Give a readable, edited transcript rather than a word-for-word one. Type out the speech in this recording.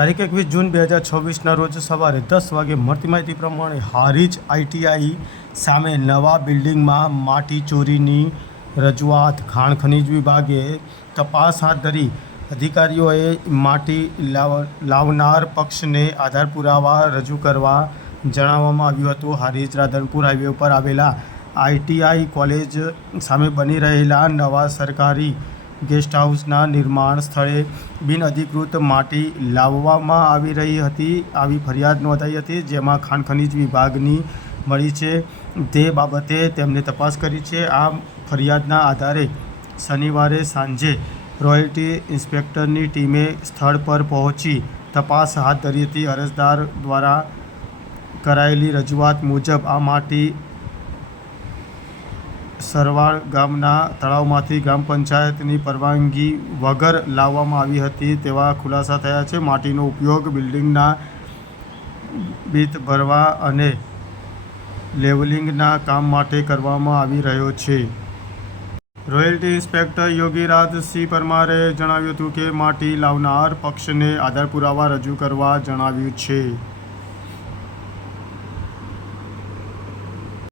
તારીખ 21 જૂન 2026ના રોજ સવારે 10 વાગે મળતી માહિતી પ્રમાણે હારીજ ITI સામે નવા બિલ્ડિંગમાં માટી ચોરીની રજૂઆત ખાણ ખનીજ વિભાગે તપાસ હાથ ધરી અધિકારીઓએ માટી લાવનાર પક્ષને આધાર પુરાવા રજૂ કરવા જણાવવામાં આવ્યું હતું। હારીજ રાધનપુર હાઈવે ઉપર આવેલા ITI કોલેજ સામે બની રહેલા નવા સરકારી ગેસ્ટ હાઉસના નિર્માણ સ્થળે બિનઅધિકૃત માટી લાવવામાં આવી રહી હતી। આવી ફરિયાદ નોંધાઈ હતી, જેમાં ખાણ ખનીજ વિભાગની મળી છે, તે બાબતે તેમને તપાસ કરી છે। આ ફરિયાદના આધારે શનિવારે સાંજે રોયલ્ટી ઇન્સ્પેક્ટરની ટીમે સ્થળ પર પહોંચી તપાસ હાથ ધરી હતી। અરજદાર દ્વારા કરાયેલી રજૂઆત મુજબ આ માટી સરવાળ ગામના તળાવમાંથી ગ્રામ પંચાયતની પરવાનગી વગર લાવવામાં આવી હતી તેવા ખુલાસા થયા છે। માટીનો ઉપયોગ બિલ્ડિંગના ભીત ભરવા અને લેવલિંગના કામ માટે કરવામાં આવી રહ્યો છે। રોયલ્ટી ઇન્સ્પેક્ટર યોગીરાજસિંહ પરમારે જણાવ્યું હતું કે માટી લાવનાર પક્ષને આધાર પુરાવા રજૂ કરવા જણાવ્યું છે।